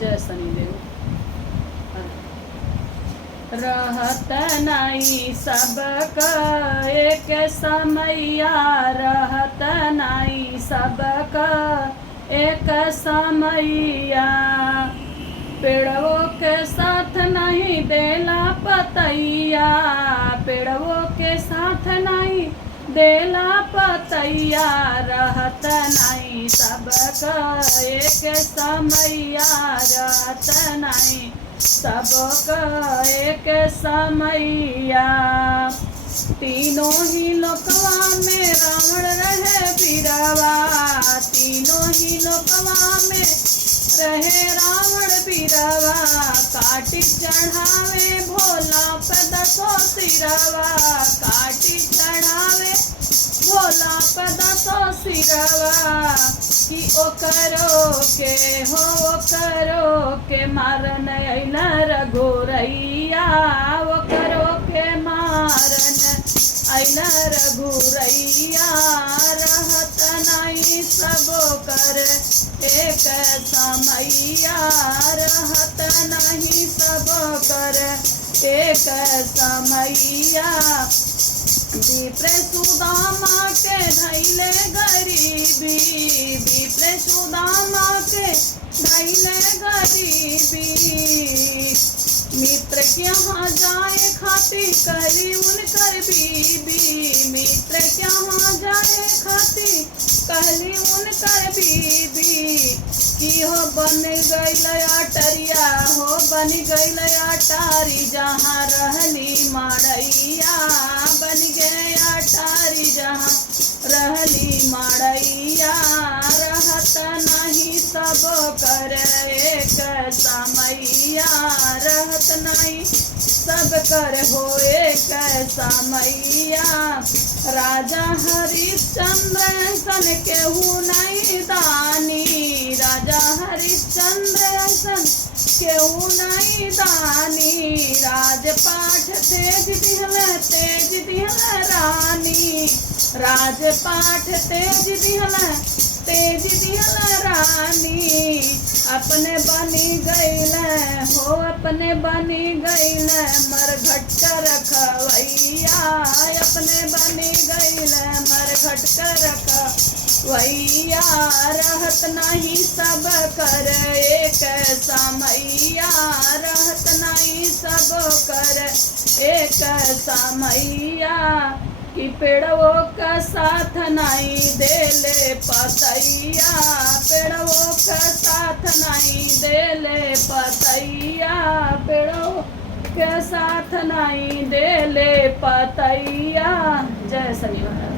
जय शनिदेव। रहत नहीं सबक एक समैया, रहत नहीं सबक एक समैया। पेड़ों के साथ नहीं देला पतैया, पेड़ों के साथ नहीं देला पतैया। रहत नहीं सबक एक समैया, रहत नहीं सबक एक समैया। तीनों ही लोकवा में रावण रहे बीरवा, तीनों ही लोकवा में रहे रावण बीरवा। काटी चढ़ावे भोला पे दसो सिरवा, काटी चढ़ावे भोला पे दसो सिरवा। कि ओ करो के मारन अइला रघुरैया, ओ करो के मारन अइला रघुरैया। रहत नहीं सबो कर एक समैया, रहत नहीं सबो कर एक समैया। विप्र सुदामा के धैले गरीबी, विप्र सुदामा के धैले गरीबी। मित्र के यहाँ जाए खाती कहली उनकर बीबी, मित्र के यहाँ जाए खाती कहली उनकर बीबी। कि हो बन गईल अटरिया, हो बन गईल अटारी जहाँ रहली माड़ैया, बन गए अटारी जहाँ रहली माड़ैया। रहत नहीं सब कर एक समैया, रहत नहीं सब कर हो एक समैया। राजा हरिश्चंद्र सन केहू नहीं दानी, राजा हरिश्चंद्र सन केहू नहीं दानी। राजपाठ तेज दिहल रानी, राजपाठ तेज दिहल रानी। अपने बनी गईल हो, अपने बनी गईल मरघट कर रखवैया, अपने बनी गईल मरघट कर रखवैया। रहत नहीं सब कर एक समैया, रहत नहीं सब कर एक समैया। कि पेड़ों का साथ नहीं देले पतैया, पेड़ों का साथ नहीं देले पतैया, पेड़ों के साथ नहीं देले पतैया। जय शनि महाराज।